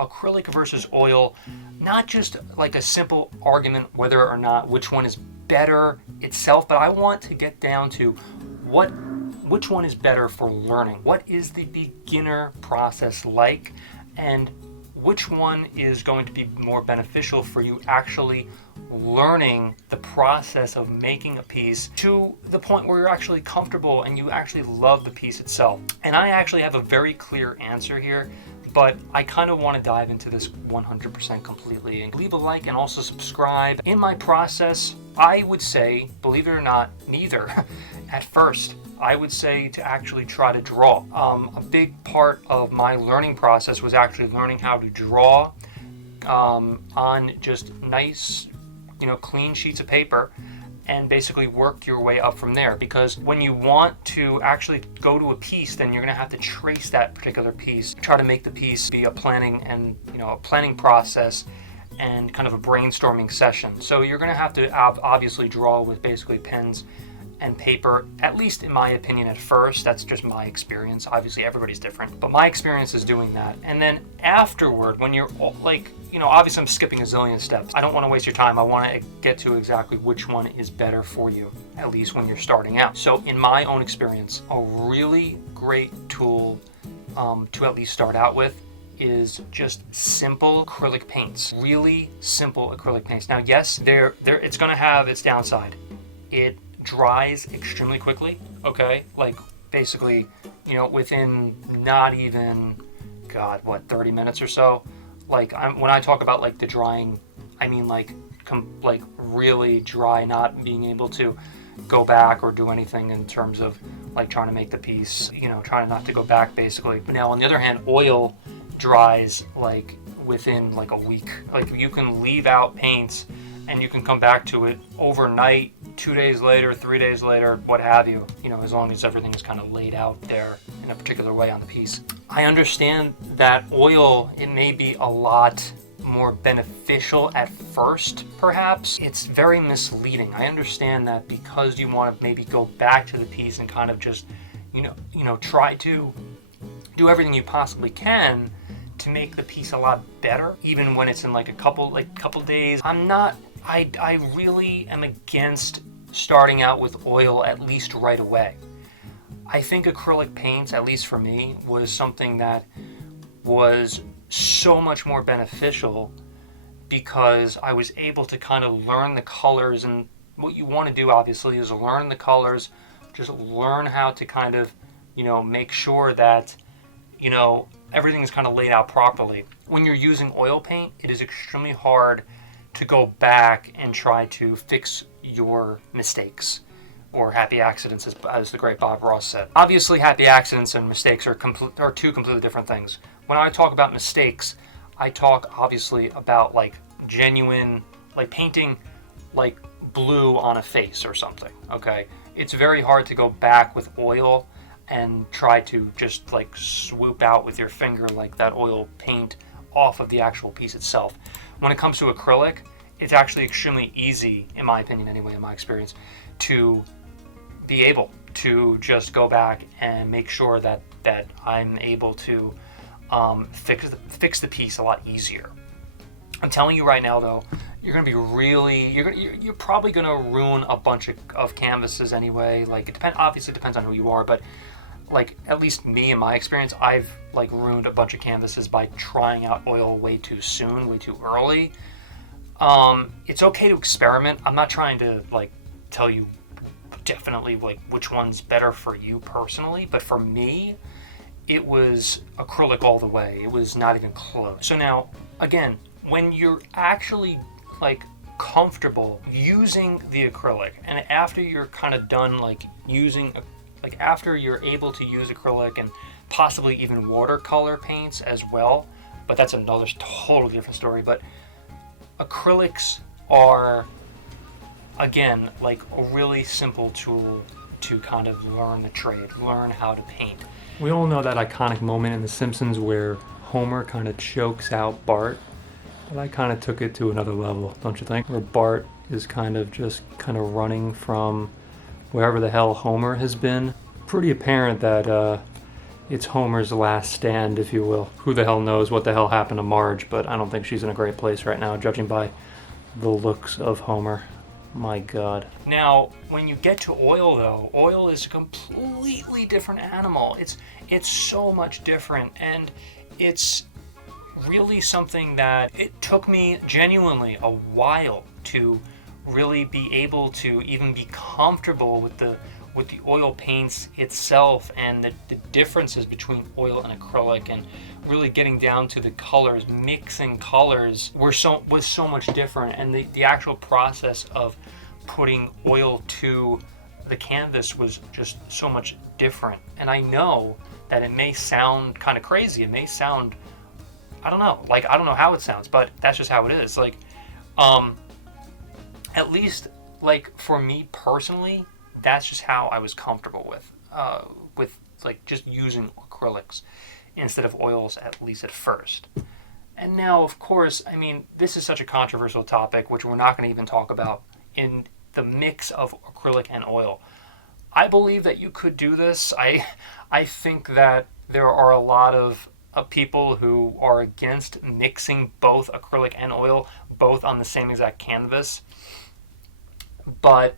acrylic versus oil, not just like a simple argument whether or not which one is better itself, but I want to get down to which one is better for learning. What is the beginner process like, and which one is going to be more beneficial for you actually learning the process of making a piece to the point where you're actually comfortable and you actually love the piece itself. And I actually have a very clear answer here, but I kind of want to dive into this 100% completely. And leave a like and also subscribe. In my process, I would say, believe it or not, neither. At first, I would say to actually try to draw. A big part of my learning process was actually learning how to draw on just nice, clean sheets of paper, and basically work your way up from there. Because when you want to actually go to a piece, then you're going to have to trace that particular piece, try to make the piece be a planning and a planning process and kind of a brainstorming session. So you're going to have to obviously draw with basically pens and paper, at least in my opinion at first. That's just my experience. Obviously everybody's different, but my experience is doing that. And then afterward, when you're obviously I'm skipping a zillion steps. I don't want to waste your time. I want to get to exactly which one is better for you, at least when you're starting out. So in my own experience, a really great tool to at least start out with is just simple acrylic paints. Really simple acrylic paints. Now, yes, it's going to have its downside. It dries extremely quickly, okay? Like basically, within not even, 30 minutes or so. Like when I talk about like the drying, I mean like really dry, not being able to go back or do anything in terms of like trying to make the piece, trying not to go back basically. Now on the other hand, oil dries like within like a week. Like you can leave out paints and you can come back to it overnight, 2 days later, 3 days later, what have you, as long as everything is kind of laid out there in a particular way on the piece. I understand that oil, it may be a lot more beneficial at first, perhaps. It's very misleading. I understand that because you want to maybe go back to the piece and kind of just, try to do everything you possibly can to make the piece a lot better, even when it's in like a couple days. I really am against starting out with oil at least right away. I think acrylic paints, at least for me, was something that was so much more beneficial because I was able to kind of learn the colors. And what you want to do obviously is learn the colors, just learn how to kind of, make sure that, everything is kind of laid out properly. When you're using oil paint, it is extremely hard to go back and try to fix your mistakes or happy accidents, as the great Bob Ross said. Obviously, happy accidents and mistakes are two completely different things. When I talk about mistakes, I talk obviously about like genuine, like painting like blue on a face or something, okay? It's very hard to go back with oil and try to just like swoop out with your finger like that oil paint off of the actual piece itself. When it comes to acrylic, it's actually extremely easy, in my opinion anyway, in my experience, to be able to just go back and make sure that I'm able to fix the piece a lot easier. I'm telling you right now though, you're going to be you're probably going to ruin a bunch of canvases anyway. Like obviously depends on who you are, but like at least me in my experience, I've like ruined a bunch of canvases by trying out oil way too soon, way too early. It's okay to experiment. I'm not trying to like tell you definitely like which one's better for you personally, but for me, it was acrylic all the way. It was not even close. So now, again, when you're actually like comfortable using the acrylic, and after you're kind of done like using, like after you're able to use acrylic and possibly even watercolor paints as well, but that's another totally different story. But acrylics are, again, like a really simple tool to kind of learn the trade, learn how to paint. We all know that iconic moment in The Simpsons where Homer kind of chokes out Bart, but I kind of took it to another level, don't you think? Where Bart is kind of running from wherever the hell Homer has been. Pretty apparent that, it's Homer's last stand, if you will. Who the hell knows what the hell happened to Marge, but I don't think she's in a great place right now, judging by the looks of Homer. My God. Now, when you get to oil, though, oil is a completely different animal. It's so much different, and it's really something that it took me genuinely a while to really be able to even be comfortable with the oil paints itself, and the differences between oil and acrylic, and really getting down to the colors. Mixing colors was so much different, and the actual process of putting oil to the canvas was just so much different. And I know that it may sound kind of crazy. It may sound, I don't know, like, I don't know how it sounds, but that's just how it is. Like, at least, like, for me personally, that's just how I was comfortable with like just using acrylics instead of oils, at least at first. And now, of course, I mean, this is such a controversial topic, which we're not going to even talk about in the mix of acrylic and oil. I believe that you could do this. I think that there are a lot of people who are against mixing both acrylic and oil, both on the same exact canvas. But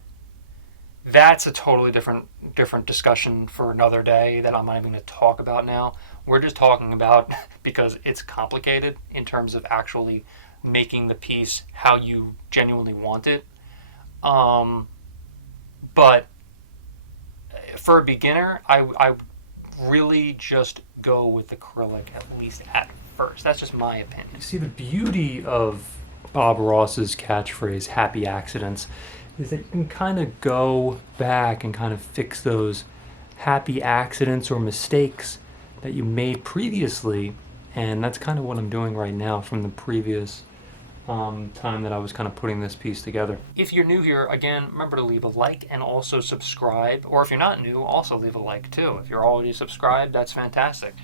that's a totally different discussion for another day that I'm not even going to talk about now. We're just talking about, because it's complicated in terms of actually making the piece how you genuinely want it. But for a beginner, I really just go with acrylic, at least at first. That's just my opinion. You see, the beauty of Bob Ross's catchphrase, happy accidents, is that you can kind of go back and kind of fix those happy accidents or mistakes that you made previously. And that's kind of what I'm doing right now from the previous time that I was kind of putting this piece together. If you're new here, again, remember to leave a like and also subscribe. Or if you're not new, also leave a like too. If you're already subscribed, that's fantastic.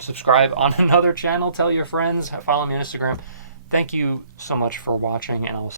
Subscribe on another channel, tell your friends, follow me on Instagram. Thank you so much for watching, and I'll